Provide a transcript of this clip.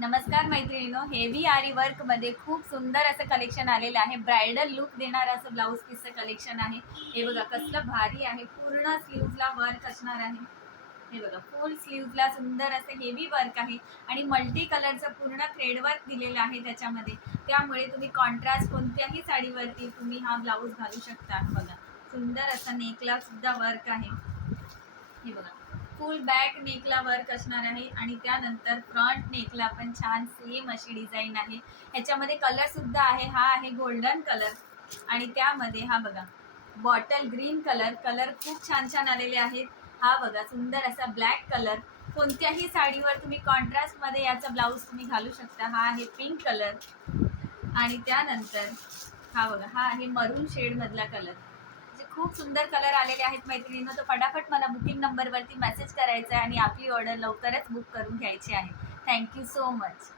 नमस्कार मैत्रिणींनो, हेवी आरी वर्क मध्ये खूप सुंदर असं कलेक्शन आलेलं आहे. ब्रायडल लुक देणारं असं ब्लाऊज पीसचं कलेक्शन आहे. हे बघा कसलं भारी आहे. पूर्ण स्लीव्हजला वर्क असणार आहे. हे बघा फुल स्लीव्हजला सुंदर असं हेवी वर्क आहे आणि मल्टी कलरचं पूर्ण थ्रेड वर्क दिलेलं आहे त्याच्यामध्ये. त्यामुळे तुम्ही कॉन्ट्रास्ट कोणत्याही साडीवरती तुम्ही हा ब्लाऊज घालू शकता. बघा सुंदर असा नेकला सुद्धा वर्क आहे. हे बघा फुल बॅक नेकला वर्क असणार आहे आणि त्यानंतर फ्रंट नेकला पण छान सेम अशी डिझाईन आहे. ह्याच्यामध्ये कलर सुद्धा आहे. हा आहे गोल्डन कलर आणि त्यामध्ये हा बघा बॉटल ग्रीन कलर. कलर खूप छान छान आलेले आहेत. हा बघा सुंदर असा ब्लॅक कलर. कोणत्याही साडीवर तुम्ही कॉन्ट्रास्टमध्ये याचा ब्लाऊज तुम्ही घालू शकता. हा आहे पिंक कलर आणि त्यानंतर हा बघा हा आहे मरून शेडमधला कलर. खूप सुंदर कलर आलेले आहेत मैत्रिणींनो. तो फटाफट मला बुकिंग नंबरवरती मेसेज करायचा आहे आणि आपली ऑर्डर लवकरच बुक करून घ्यायची आहे. Thank you so much.